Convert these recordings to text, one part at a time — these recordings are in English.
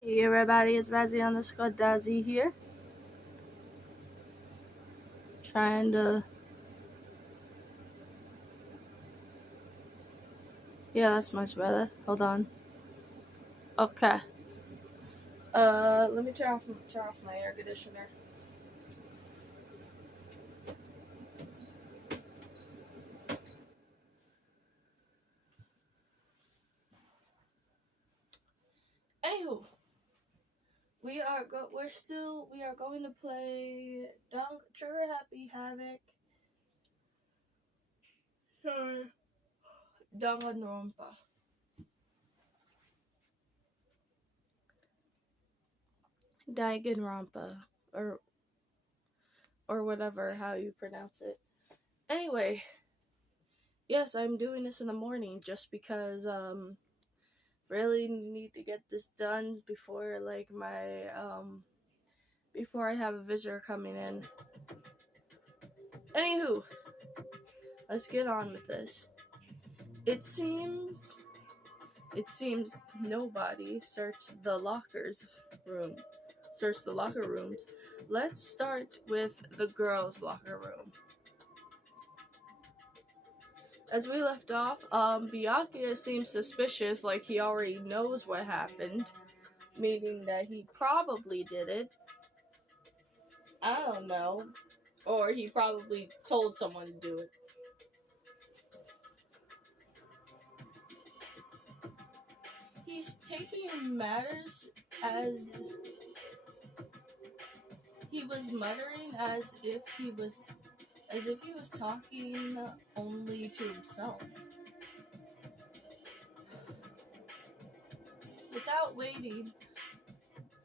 Hey everybody, it's Razzie_Dazzy here. Trying to. Yeah, that's much better. Hold on. Okay. Let me turn off my air conditioner. Anywho, we are going to play Trigger Happy Havoc. Danganronpa. Danganronpa. Or, or whatever, how you pronounce it. Anyway, yes, I'm doing this in the morning just because, really need to get this done before before I have a visitor coming in. Anywho, let's get on with this. It seems nobody searched the locker rooms. Let's start with the girls' locker room. As we left off, Byakuya seems suspicious, like he already knows what happened, meaning that he probably did it. I don't know. Or he probably told someone to do it. He's taking matters as he was muttering as if he was talking only to himself. Without waiting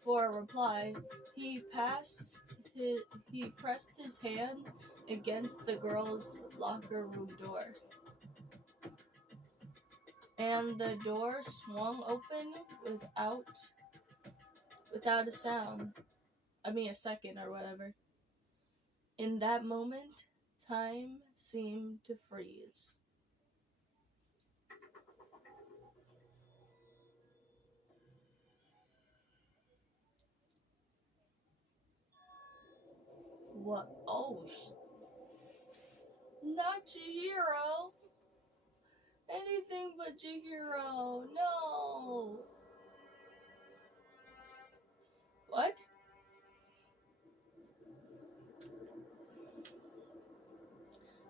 for a reply, he pressed his hand against the girls' locker room door. And the door swung open without a sound. A second or whatever. In that moment, time seemed to freeze. What? Oh, not Chihiro! Anything but Chihiro! No! What?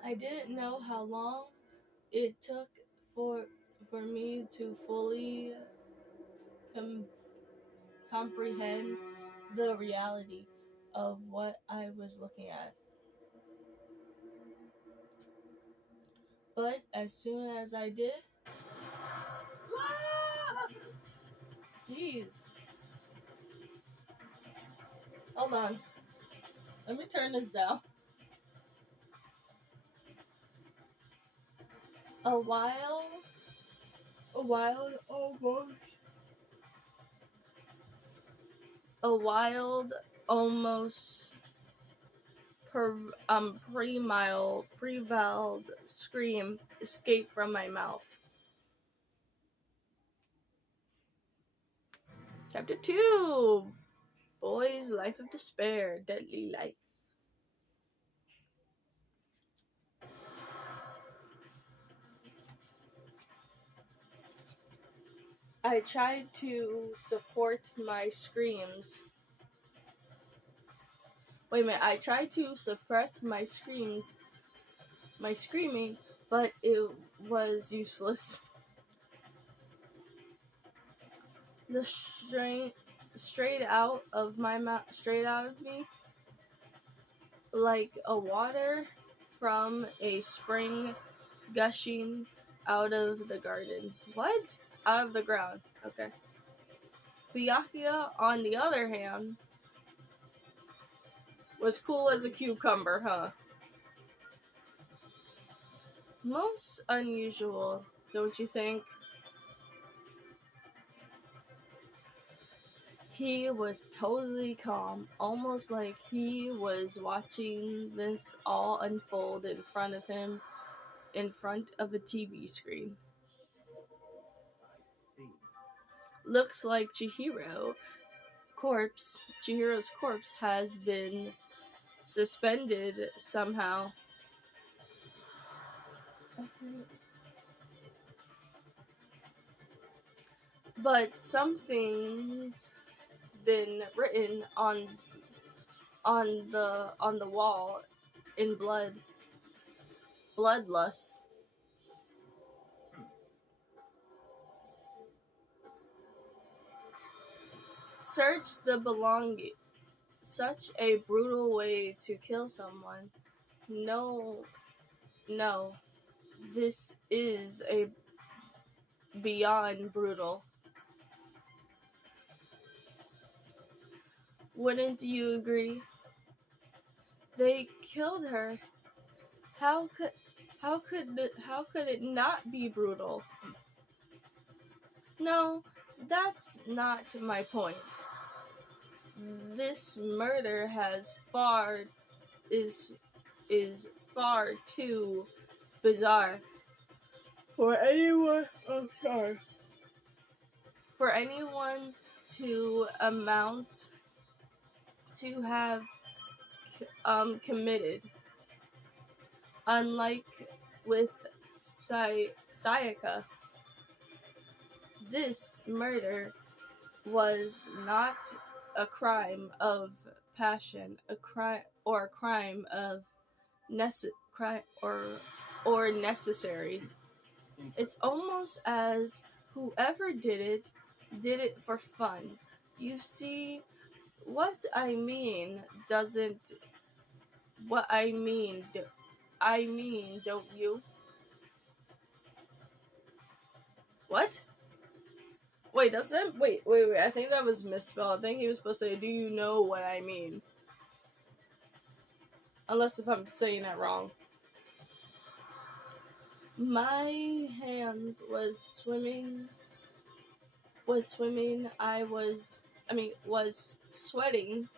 I didn't know how long it took for me to fully comprehend the reality of what I was looking at. But as soon as I did, jeez. Hold on. Let me turn this down. A wild, almost prevaled scream escaped from my mouth. Chapter 2: Boy's Life of Despair, Deadly Life. I tried to support my screams. Wait a minute, I tried to suppress my screaming, but it was useless. The straight out of me, like a water from a spring gushing out of the garden. What? Out of the ground. Okay. Byakuya, on the other hand, was cool as a cucumber, huh? Most unusual, don't you think? He was totally calm, almost like he was watching this all unfold in front of him, in front of a TV screen. looks like Chihiro's corpse has been suspended somehow. But something's been written on the wall in bloodlust. Search the belonging. Such a brutal way to kill someone. No, no, this is a beyond brutal. Wouldn't you agree? They killed her. How could how could it not be brutal? No, that's not my point. This murder is far too bizarre for anyone. Oh, sorry. For anyone to amount to have committed. Unlike with Sayaka, this murder was not a crime of passion, a crime of necessary. It's almost as whoever did it for fun. You see what I mean? What I mean? Don't you? What? Wait, does that? Wait. I think that was misspelled. I think he was supposed to say, "Do you know what I mean?" Unless if I'm saying that wrong. My hands was swimming. I was sweating.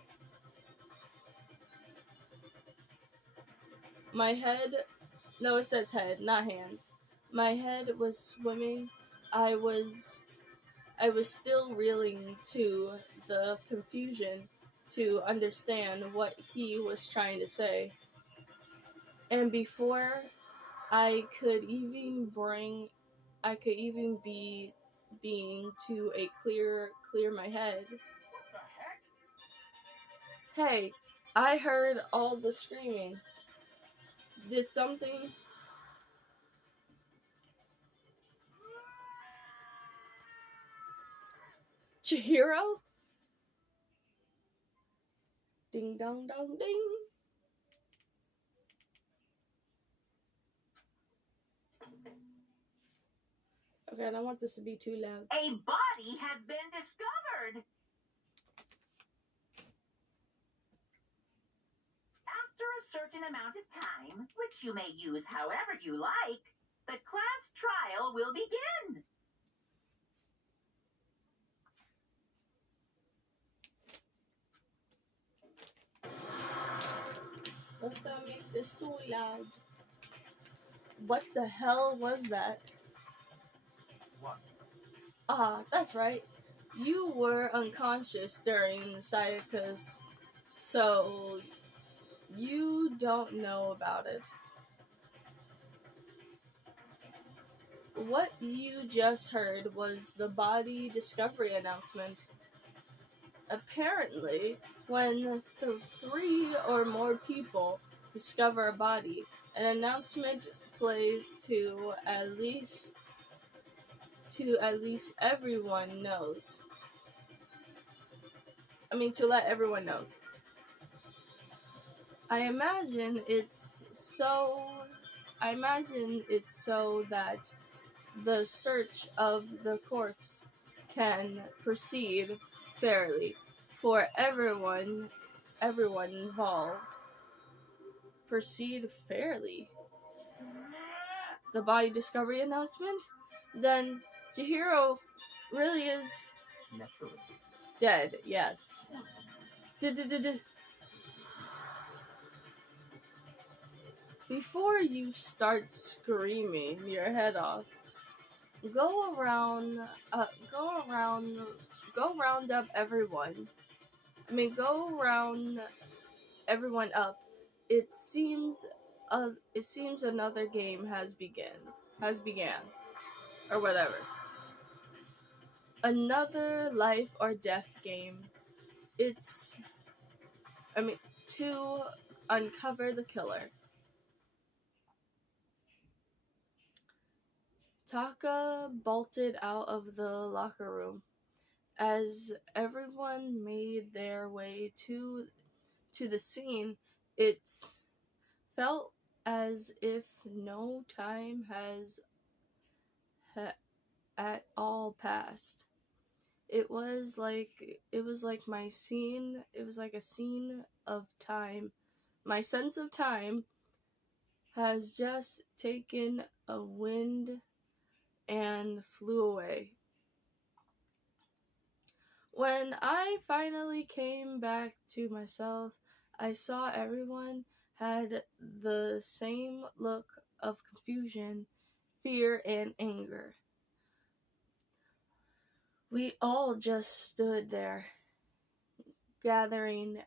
My head. No, it says head, not hands. My head was swimming. I was still reeling to the confusion to understand what he was trying to say. And before I could even be being to a clear my head. Hey, I heard all the screaming. Did something? Chihiro? Ding dong dong ding. Okay, I don't want this to be too loud. A body has been discovered. After a certain amount of time, which you may use however you like, the class trial will begin. Let's not make this too loud. What the hell was that? What? That's right. You were unconscious during Sayaka's, so you don't know about it. What you just heard was the body discovery announcement. Apparently, when three or more people discover a body, an announcement plays to at least everyone knows. To let everyone knows. I imagine it's so that the search of the corpse can proceed fairly for everyone involved. Proceed fairly. The body discovery announcement? Then Chihiro really is Naturally. dead, yes. Before you start screaming your head off, go around, go round up everyone. Go round everyone up. It seems, another game has began, or whatever. Another life or death game. It's, to uncover the killer. Taka bolted out of the locker room. As everyone made their way to the scene, it felt as if no time has at all passed. It was like my scene. It was like a scene of time. My sense of time has just taken a wind and flew away. When I finally came back to myself, I saw everyone had the same look of confusion, fear, and anger. We all just stood there, gathering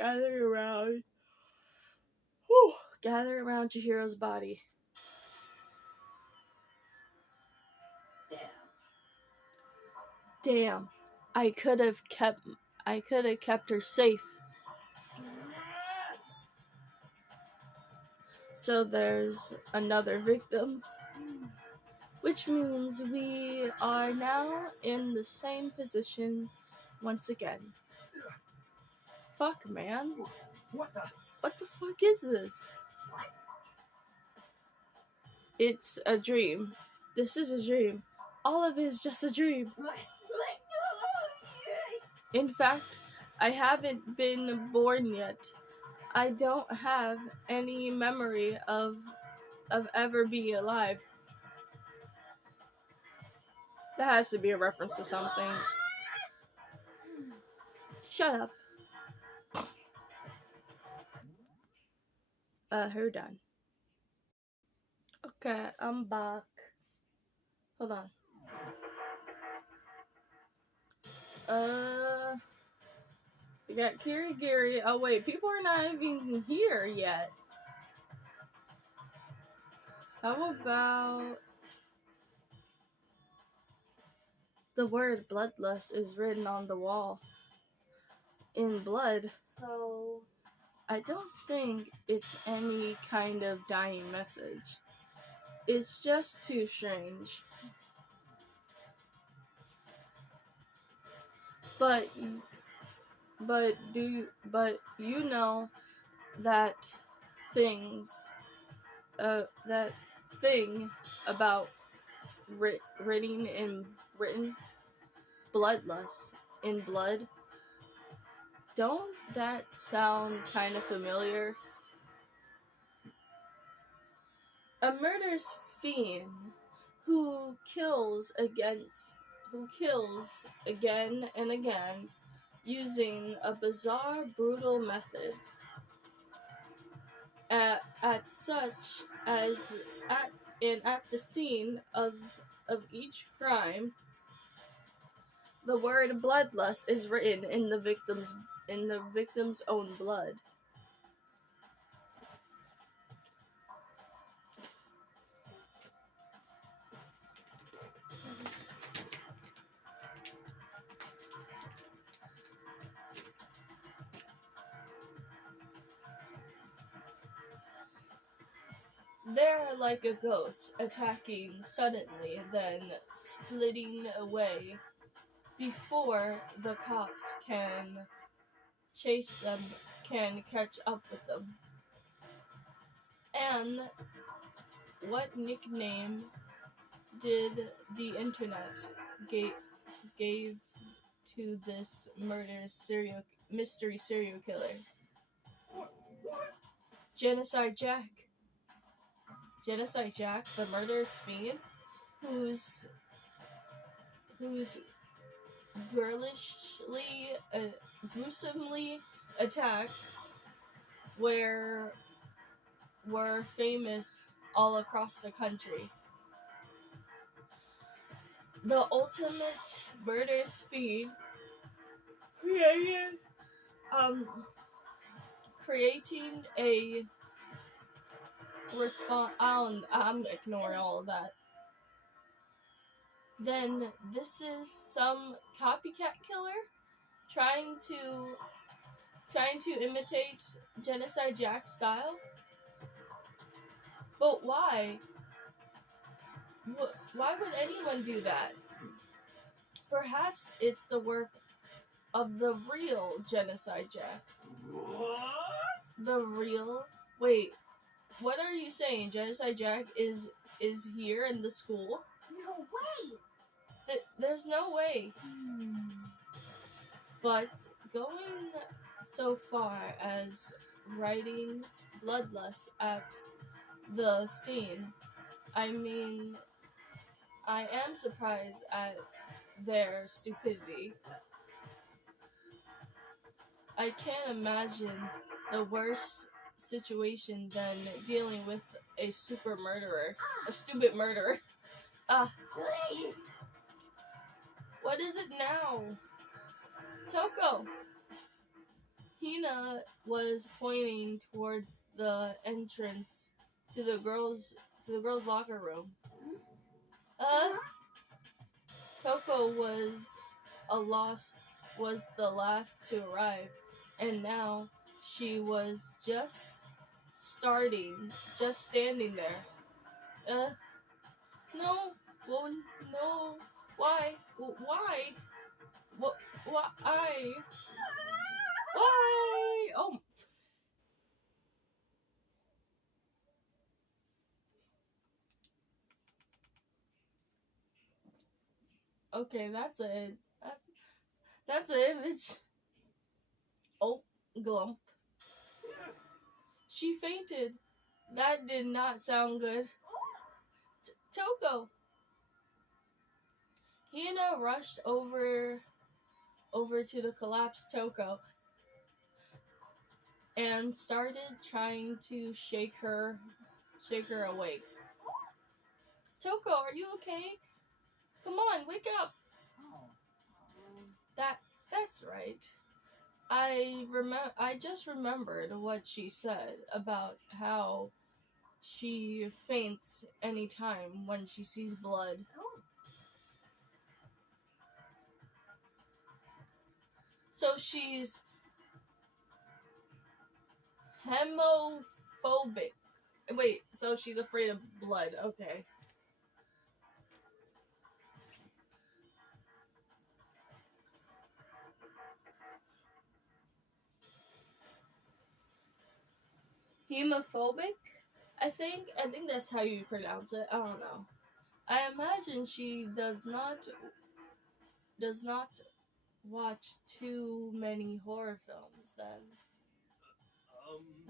around Chihiro's body. Damn. I could have kept her safe. So there's another victim, which means we are now in the same position once again. Fuck, man. What the? What the fuck is this? It's a dream. This is a dream. All of it is just a dream. In fact, I haven't been born yet. I don't have any memory of ever being alive. That has to be a reference to something. Shut up. We're done. Okay, I'm back. Hold on. We got Kirigiri. Oh wait, people are not even here yet. How about the word bloodlust is written on the wall in blood? So I don't think it's any kind of dying message. It's just too strange. But you know that that thing about written bloodlust in blood. Don't that sound kind of familiar? A murderous fiend who kills again and again using a bizarre, brutal method. At the scene of each crime, the word bloodlust is written in the victim's own blood. They're like a ghost, attacking suddenly, then splitting away before the cops can catch up with them. And what nickname did the internet gave to this mystery serial killer? Genocide Jack. Genocide Jack, the murderous fiend, whose gruesomely attack were famous all across the country. the ultimate murder speed created creating a response. I'm ignoring all of that. Then this is some copycat killer trying to imitate Genocide Jack's style. But why? Why would anyone do that? Perhaps it's the work of the real Genocide Jack. What? The real? Wait, what are you saying? Genocide Jack is here in the school? No way! There's no way. But going so far as writing bloodlust at the scene, I mean, I am surprised at their stupidity. I can't imagine the worst situation than dealing with a super murderer, a stupid murderer. What is it now? Toko! Hina was pointing towards the entrance to the girls' locker room. Toko was the last to arrive, and now she was just standing there. No, well, no, why? Why? What? Why? Why? Oh. Okay, that's an image. Oh, glump. She fainted. That did not sound good. Toko. Hina rushed over to the collapsed Toko and started trying to shake her awake. Toko, are you okay? Come on, wake up. That's right. I just remembered what she said about how she faints anytime when she sees blood. So she's hemophobic. Wait, so she's afraid of blood. Okay. Hemophobic? I think that's how you pronounce it. I don't know. I imagine she does not watch too many horror films then.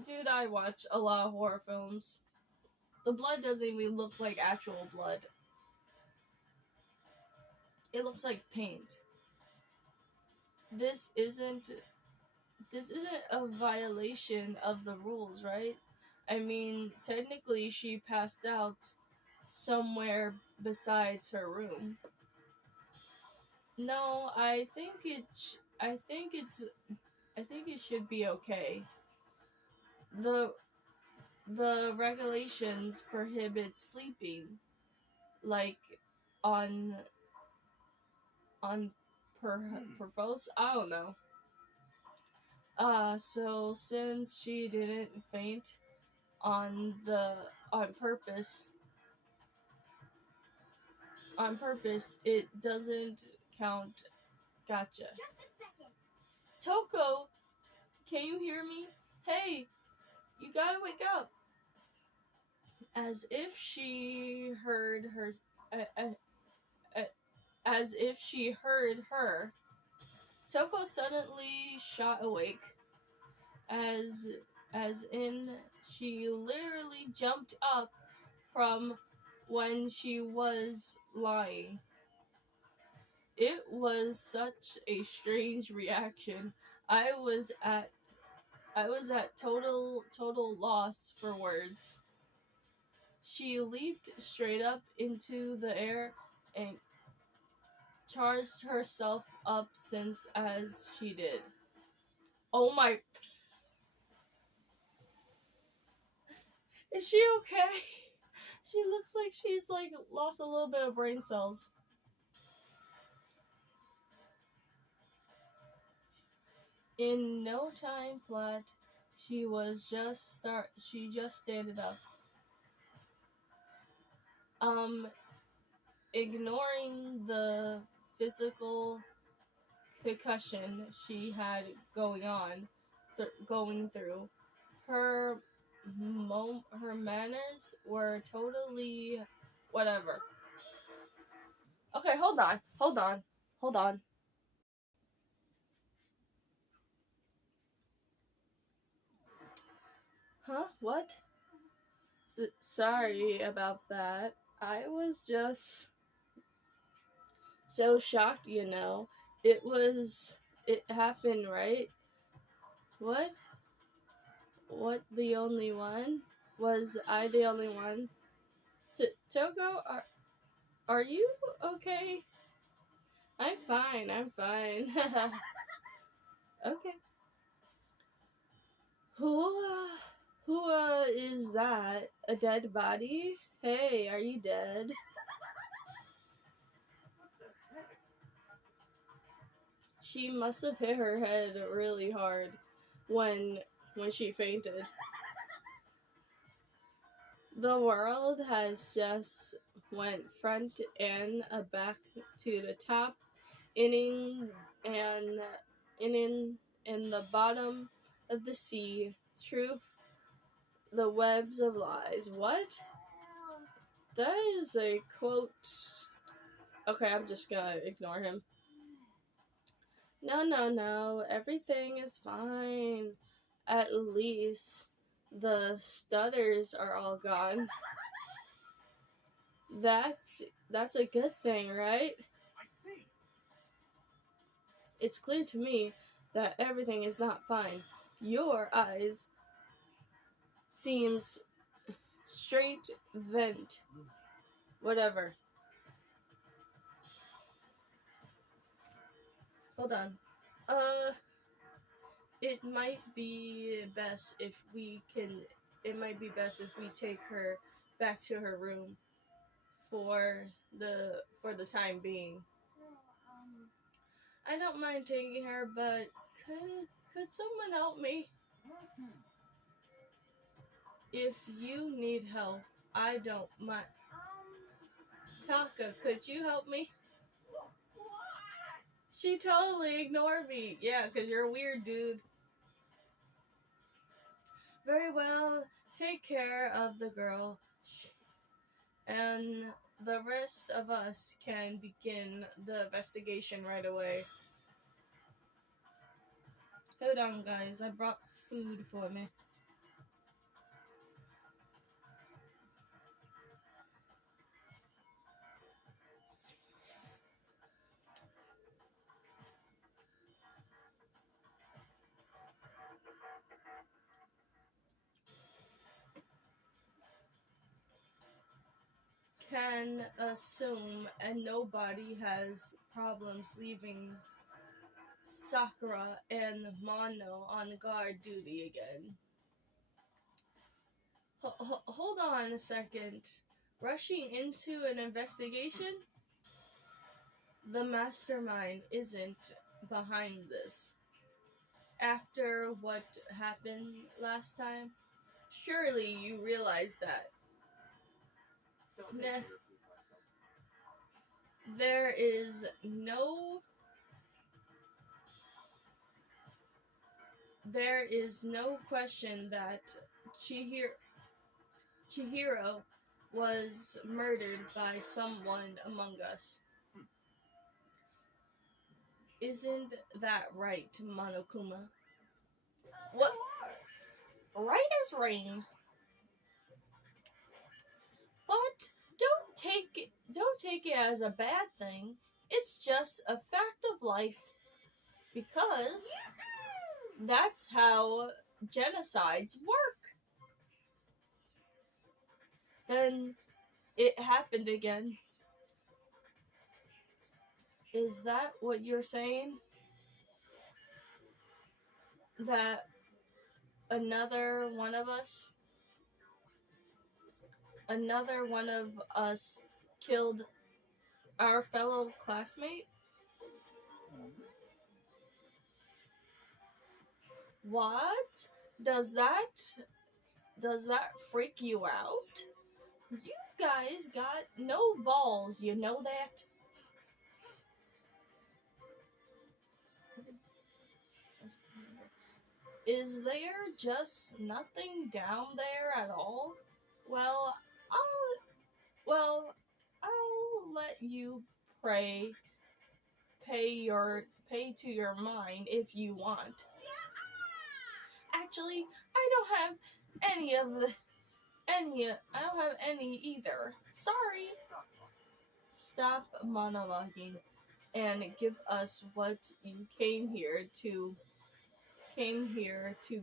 Dude, I watch a lot of horror films. The blood doesn't even look like actual blood. It looks like paint. This isn't a violation of the rules, right? I mean, technically she passed out somewhere besides her room. No, I think it should be okay. The regulations prohibit sleeping, like on purpose. I don't know. So since she didn't faint on purpose, it doesn't count. Gotcha. Just a second. Toko, can you hear me? Hey, you gotta wake up. As if she heard her. As if she heard her. Toko suddenly shot awake, as in she literally jumped up from when she was lying. It was such a strange reaction. I was at total loss for words. She leaped straight up into the air charged herself up since as she did. Oh my. Is she okay? She looks like she's like lost a little bit of brain cells. In no time flat, she just standed up. Ignoring the physical concussion she had going through, her manners were totally whatever. Okay, hold on. Huh? What? Sorry about that. I was just so shocked, you know. It happened, right? What? What, the only one? Was I the only one? Togo, are you okay? I'm fine. Okay. Who is that? A dead body? Hey, are you dead? She must have hit her head really hard when she fainted. The world has just went front and back to the top, inning and in the bottom of the sea. Truth, the webs of lies. What? That is a quote. Okay, I'm just gonna ignore him. No. Everything is fine. At least the stutters are all gone. That's a good thing, right? I see. It's clear to me that everything is not fine. Your eyes seems straight vent. Whatever. Hold on. It might be best if we take her back to her room for the time being. I don't mind taking her, but could someone help me? If you need help, I don't mind. Taka, could you help me? She totally ignored me. Yeah, because you're a weird dude. Very well, take care of the girl, and the rest of us can begin the investigation right away. Hold on, guys. I brought food for me. Can assume and nobody has problems leaving Sakura and Mono on guard duty again. Hold on a second. Rushing into an investigation? The mastermind isn't behind this. After what happened last time, surely you realize that. Don't Nah. make me repeat myself. There is no question that Chihiro was murdered by someone among us. Isn't that right, Monokuma? What? Right as rain. But don't take it as a bad thing. It's just a fact of life. Because that's how genocides work. Then it happened again. Is that what you're saying? That another one of us killed our fellow classmate? What? Does that freak you out? You guys got no balls, you know that? Is there just nothing down there at all? Well, I'll let you pay to your mind if you want. Actually, I don't have I don't have any either. Sorry. Stop monologuing and give us what you came here to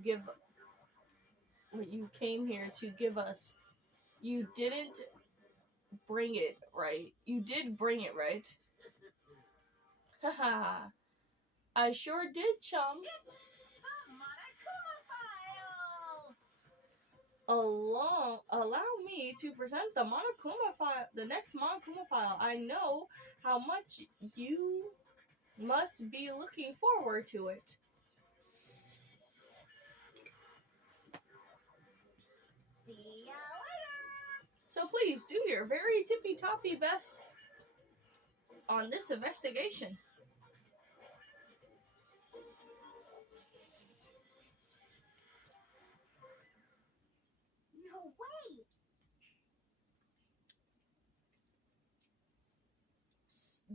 give us. You didn't bring it, right? You did bring it, right? Haha. I sure did, chum. Allow me to present the Monokuma file, the next Monokuma file. I know how much you must be looking forward to it. See ya later. So please do your very tippy-toppy best on this investigation. No way.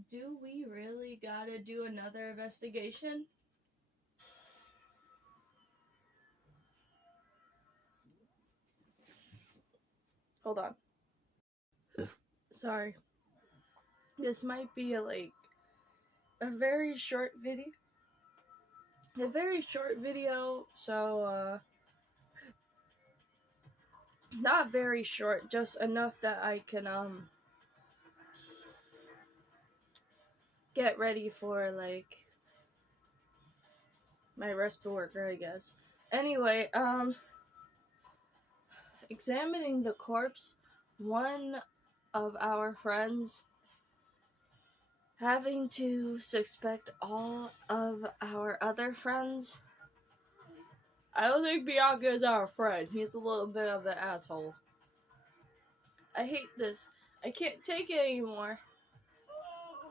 Do we really gotta do another investigation? Hold on. Sorry. This might be a very short video. So not very short, just enough that I can get ready for my rest worker, I guess. Anyway, examining the corpse, one of our friends having to suspect all of our other friends. I don't think Bianca is our friend. He's a little bit of an asshole. I hate this. I can't take it anymore. Oh,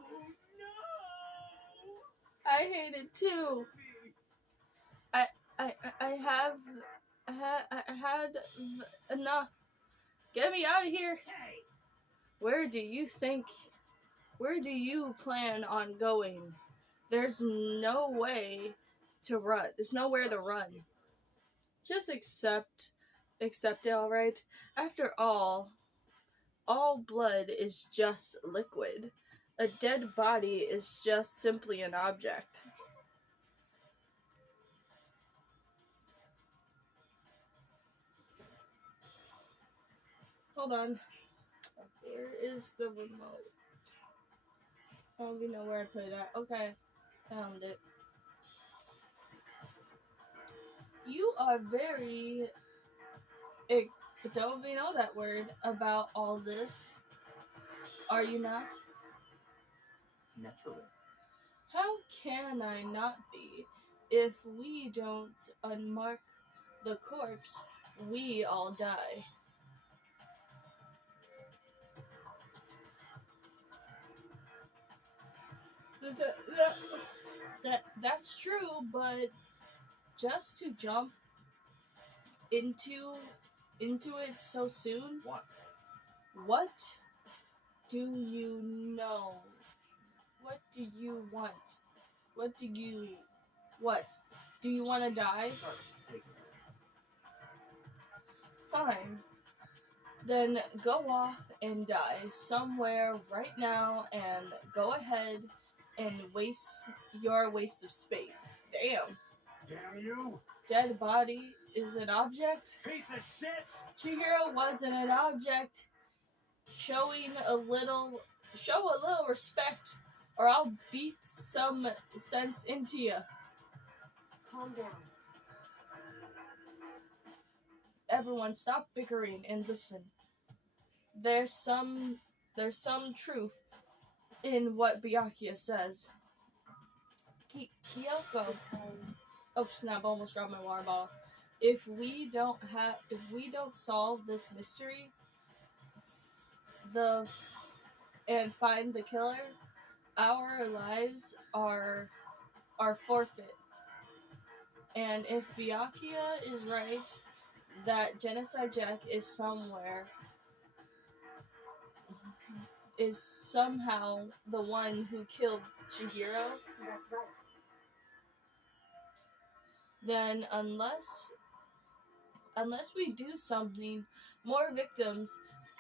no! I hate it too. I had enough. Get me out of here. Hey! Where do you plan on going? There's no way to run. There's nowhere to run. Just accept it, alright? After all blood is just liquid. A dead body is just simply an object. Hold on. Where is the remote? I don't even know where I put it at. Okay. Found it. You are very... I don't even know that word about all this. Are you not? Naturally. How can I not be? If we don't unmark the corpse, we all die. That's true, but just to jump into it so soon? What do you know? What do you want? What? Do you want to die? Fine. Then go off and die somewhere right now and go ahead and waste of space. Damn. Damn you! Dead body is an object? Piece of shit! Chihiro wasn't an object. Show a little respect or I'll beat some sense into you. Calm down. Everyone stop bickering and listen. There's some truth in what Byakuya says. Kyoko. Oh snap, almost dropped my water bottle. If we don't solve this mystery and find the killer, our lives are forfeit. And if Byakuya is right, that Genocide Jack is somehow the one who killed Chihiro, That's right. then unless we do something, more victims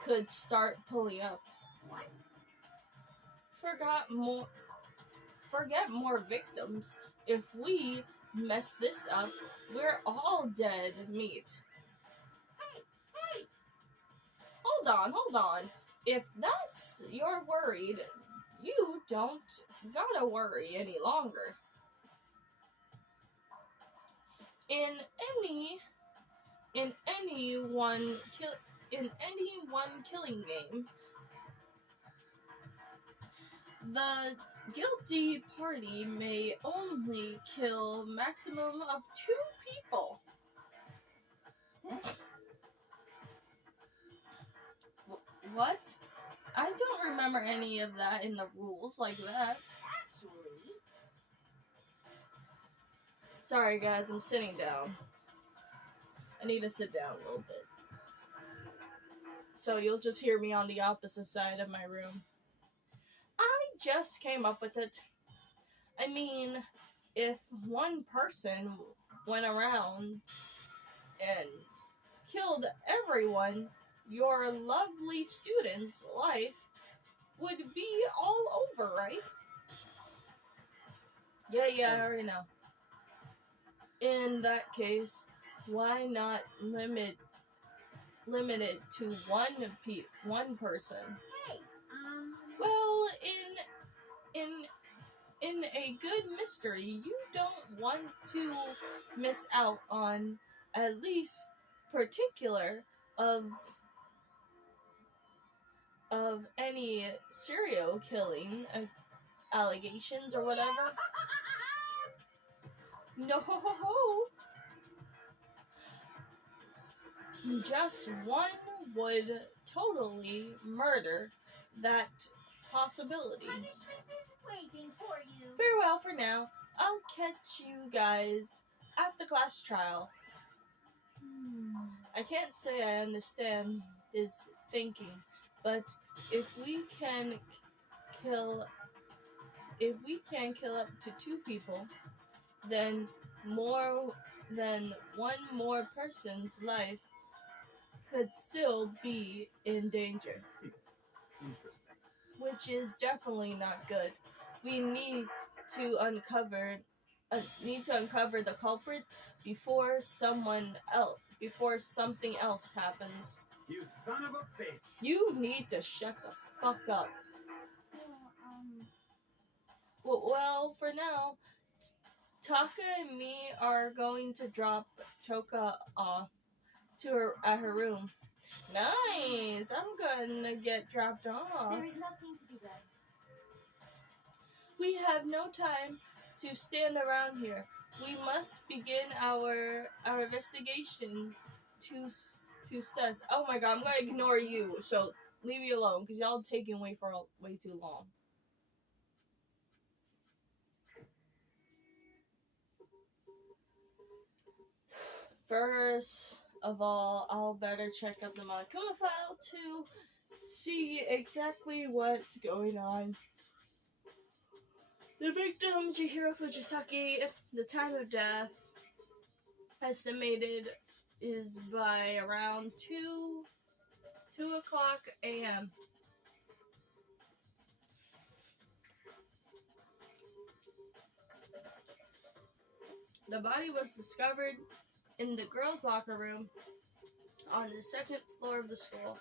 could start pulling up. What? Forget more victims. If we mess this up, we're all dead meat. Hey! Hold on. If that's you're worried, you don't gotta worry any longer. In any one killing game, the guilty party may only kill maximum of 2 people. What? I don't remember any of that in the rules like that. Actually, Sorry guys, I'm sitting down. I need to sit down a little bit. So you'll just hear me on the opposite side of my room. I just came up with it. I mean, if one person went around and killed everyone, your lovely student's life would be all over, right? Yeah, I already know. In that case, why not limit it to one person? Hey, Well, in a good mystery, you don't want to miss out on at least particular of any serial killing allegations or whatever. No, just one would totally murder that possibility. punishment is waiting for you. Farewell for now. I'll catch you guys at the class trial. I can't say I understand his thinking, but if we can kill up to 2 people, then more than one more person's life could still be in danger. Interesting. Which is definitely not good. We need to uncover the culprit before something else happens. You son of a bitch. You need to shut the fuck up. Well, for now, Taka and me are going to drop Toka off at her room. Nice! I'm gonna get dropped off. there is nothing to be done. We have no time to stand around here. We must begin our investigation to says. Oh my god, I'm gonna ignore you. So leave me alone, because y'all taking way too long. First of all, I'll better check up the Monokuma file to see exactly what's going on. The victim, Chihiro Fujisaki, the time of death estimated is by around 2 o'clock a.m. The body was discovered in the girls' locker room on the 2nd floor of the school.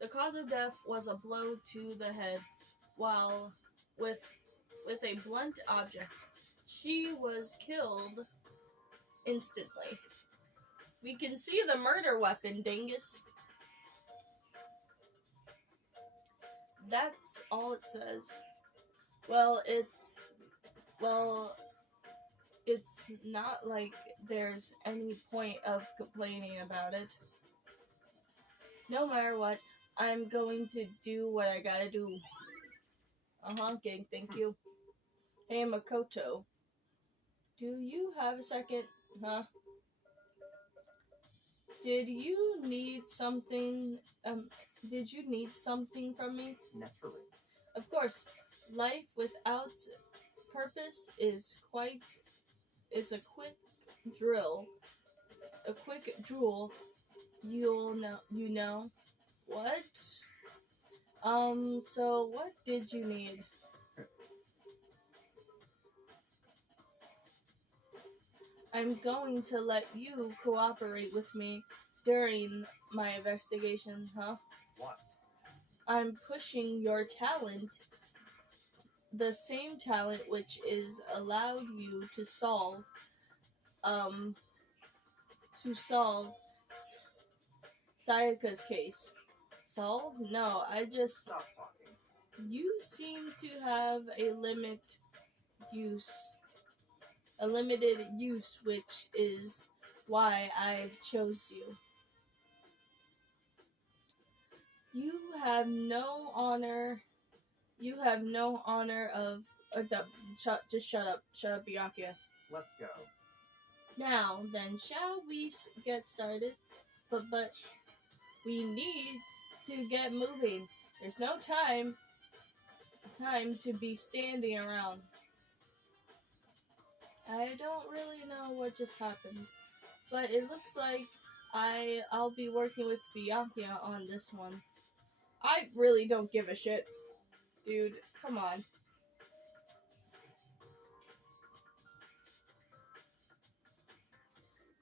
The cause of death was a blow to the head, while with a blunt object. She was killed instantly. We can see the murder weapon, dingus. That's all it says. Well, it's not like there's any point of complaining about it. No matter what, I'm going to do what I gotta do. Gang, thank you. Hey, Makoto. Do you have a second? Huh? Did you need something from me? Naturally. Of course. Life without purpose is a quick drill. A quick drool. You know. What? So what did you need? I'm going to let you cooperate with me during my investigation, huh? What? I'm pushing your talent, the same talent which is allowed you to solve Sayaka's case. Solve? No, I just... Stop talking. You seem to have a limited use, which is why I've chose you. You have no honor of... just shut up, Byakuya. Let's go. Now, then, shall we get started? But we need to get moving. There's no time to be standing around. I don't really know what just happened, but it looks like I'll be working with Byakuya on this one. I really don't give a shit. Dude, come on.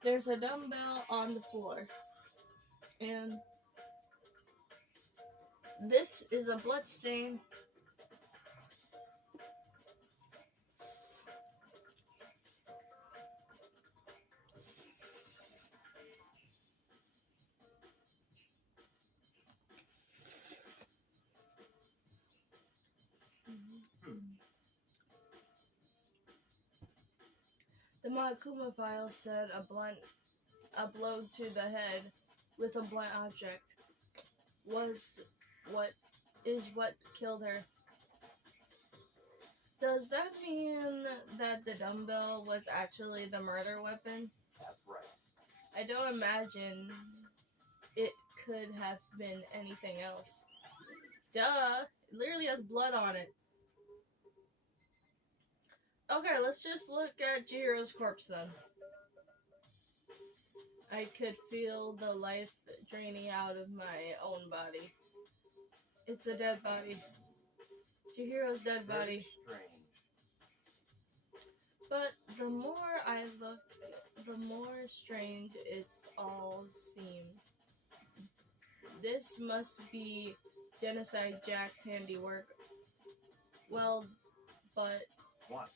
There's a dumbbell on the floor. And this is a bloodstain. The Makuma file said a blow to the head with a blunt object was what killed her. Does that mean that the dumbbell was actually the murder weapon? That's right. I don't imagine it could have been anything else. Duh! It literally has blood on it. Okay, let's just look at Chihiro's corpse then. I could feel the life draining out of my own body. It's a dead body. Chihiro's dead body. Very strange. But the more I look, the more strange it all seems. This must be Genocide Jack's handiwork. Well, but What?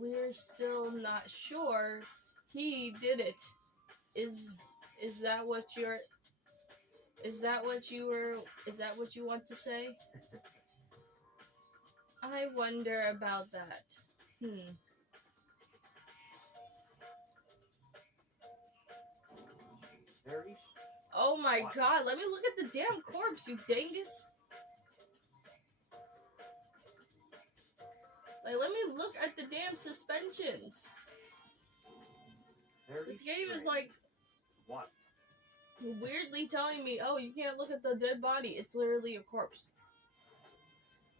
we're still not sure he did it. Is that what you want to say? I wonder about that. Very. Oh my What? god, let me look at the damn corpse, you dingus. Like, let me look at the damn suspensions. Very This game is strange. like What? weirdly telling me, oh, you can't look at the dead body. It's literally a corpse.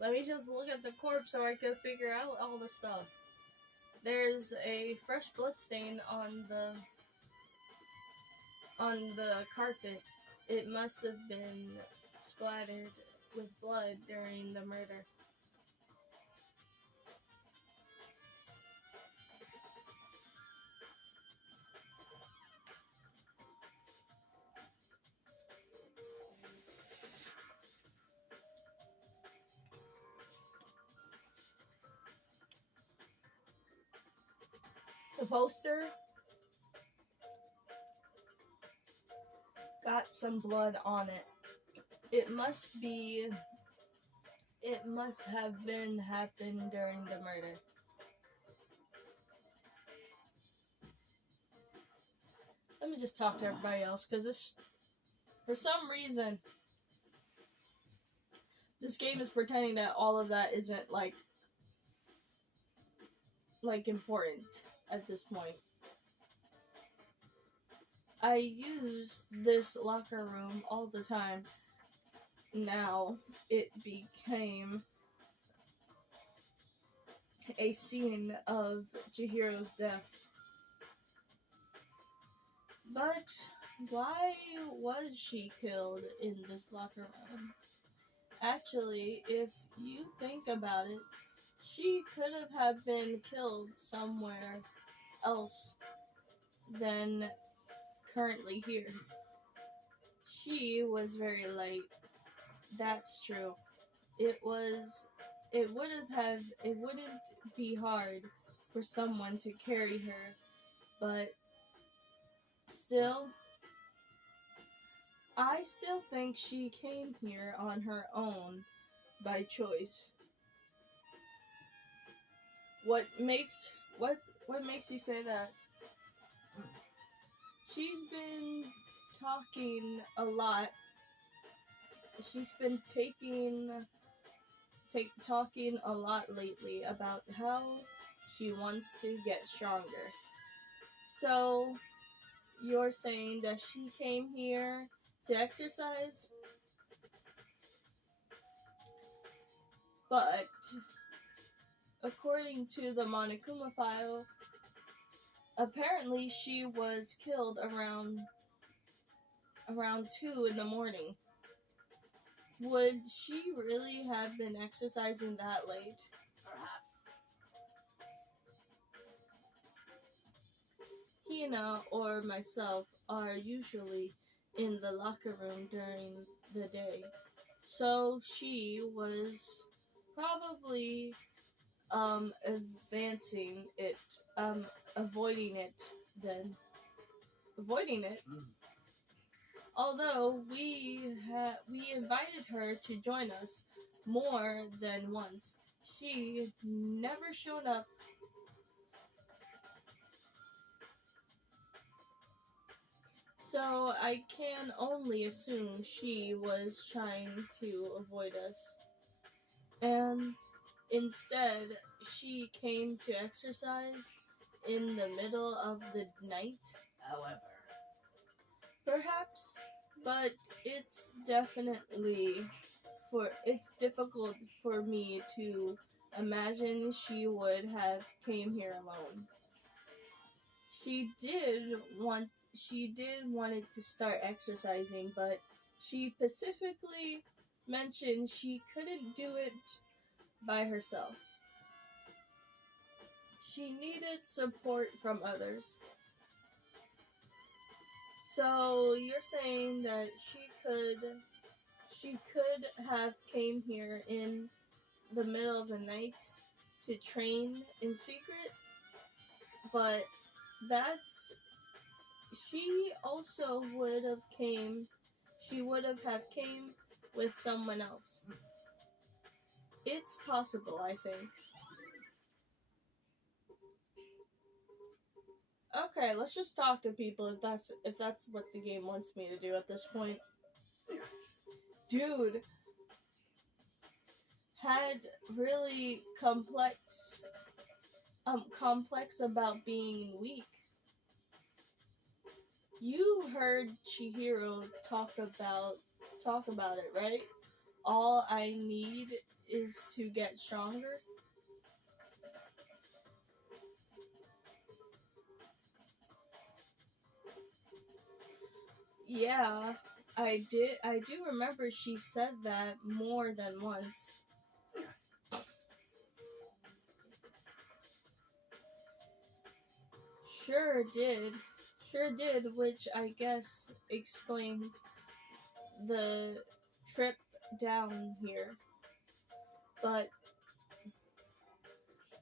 Let me just look at the corpse so I can figure out all the stuff. There's a fresh blood stain on the carpet. It must have been splattered with blood during the murder. The poster got some blood on it. It must have been happened during the murder. Let me just talk to everybody else, because this, for some reason, this game is pretending that all of that isn't like important at this point. I use this locker room all the time. Now it became a scene of Chihiro's death. But why was she killed in this locker room? Actually, if you think about it, she could have been killed somewhere else than currently here. She was very late. That's true. It wouldn't be hard for someone to carry her, but still, I still think she came here on her own by choice. What makes you say that? She's been talking a lot. She's been talking a lot lately about how she wants to get stronger. So, you're saying that she came here to exercise? But, according to the Monokuma file, apparently she was killed around 2 in the morning. Would she really have been exercising that late? Perhaps. Hina or myself are usually in the locker room during the day, so she was probably avoiding it. Although we invited her to join us more than once, she never showed up. So I can only assume she was trying to avoid us. And instead, she came to exercise in the middle of the night. However, Perhaps, but it's difficult for me to imagine she would have came here alone. She did wanted to start exercising, but she specifically mentioned she couldn't do it by herself. She needed support from others. So you're saying that she could have came here in the middle of the night to train in secret, but she also would have came with someone else. It's possible, I think. Okay, let's just talk to people if that's what the game wants me to do at this point. Dude had really complex about being weak. You heard Chihiro talk about it, right? All I need is to get stronger. Yeah, I do remember she said that more than once. Sure did, which I guess explains the trip down here. But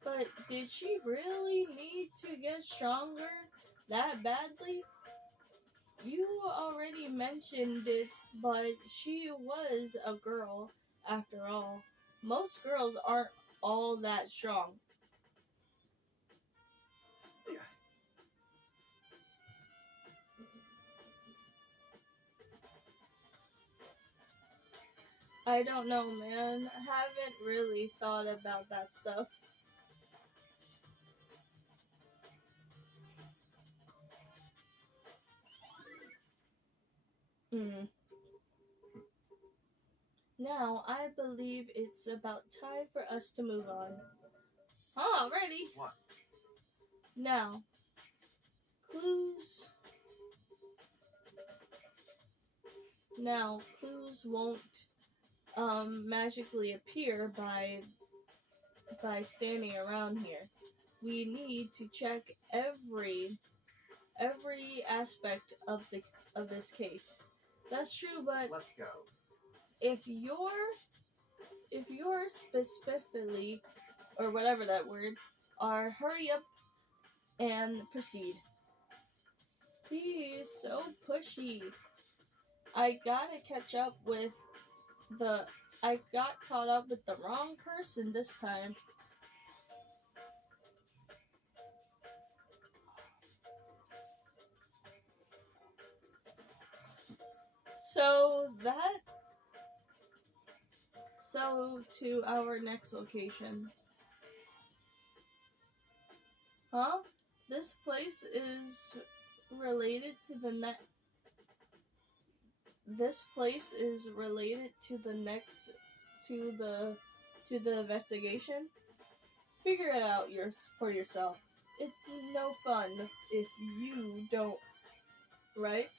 But did she really need to get stronger that badly? You already mentioned it, but she was a girl after all. Most girls aren't all that strong. I don't know, man. Haven't really thought about that stuff. Now, I believe it's about time for us to move on. Already? What? Now, clues. Now, clues won't magically appear by standing around here. We need to check every aspect of this case. That's true, but Let's go. if you're specifically, or whatever that word, are hurry up and proceed. He's so pushy. I got caught up with the wrong person this time. So to our next location. Huh? This place is related to the to the investigation. Figure it out for yourself. It's no fun if you don't, right?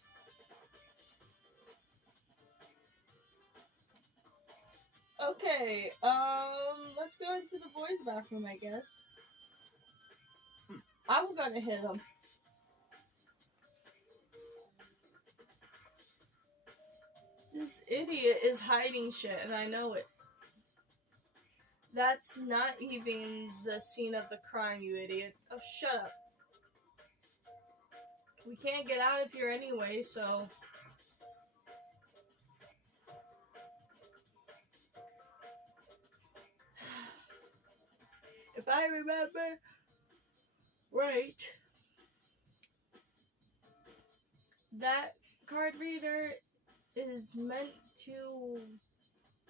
Okay, let's go into the boys' bathroom, I guess. I'm gonna hit him. This idiot is hiding shit, and I know it. That's not even the scene of the crime, you idiot. Oh, shut up. We can't get out of here anyway, so... If I remember right, that card reader is meant to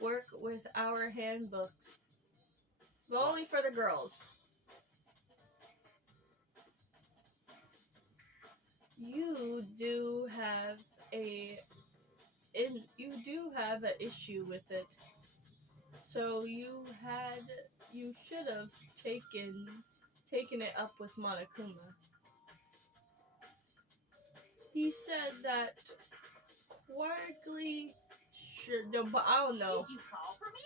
work with our handbooks. But only for the girls. You do have an issue with it. So you should have taken it up with Monokuma. He said that Quarkly should, no, but I don't know. Did you call for me?